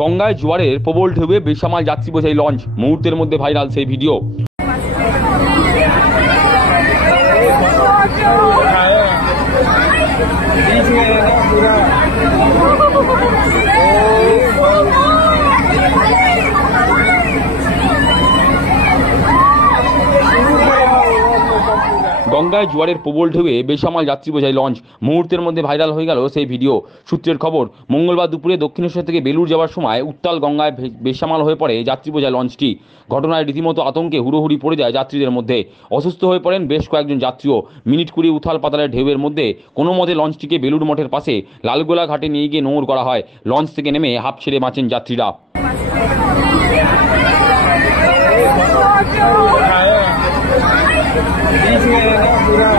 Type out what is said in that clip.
গঙ্গায় জোয়ারের প্রবল ঢেউয়ে বেসামাল যাত্রী বোঝাই লঞ্চ, মুহূর্তের মধ্যে ভাইরাল সেই ভিডিও। গঙ্গায় জোয়ারের প্রবল ঢেউয়ে বেসামাল যাত্রী বোঝাই লঞ্চ, মুহূর্তের মধ্যে ভাইরাল হয়ে গেল সেই ভিডিও। সূত্রের খবর, মঙ্গলবার দুপুরে দক্ষিণেশ্বর থেকে বেলুড় যাওয়ার সময় উত্তাল গঙ্গায় বেসামাল হয়ে পড়ে যাত্রী বোঝাই লঞ্চটি। ঘটনায় রীতিমতো আতঙ্কে হুড়োহুড়ি পড়ে যায় যাত্রীদের মধ্যে। অসুস্থ হয়ে পড়েন বেশ কয়েকজন যাত্রীও। মিনিট কুড়ি উথাল পাতালের ঢেউয়ের মধ্যে কোনো মতে লঞ্চটিকে বেলুড় মঠের পাশে লালগোলা ঘাটে নিয়ে গিয়ে নোঙর করা হয়। লঞ্চ থেকে নেমে হাঁপ ছেড়ে বাঁচেন যাত্রীরা। बीच में पूरा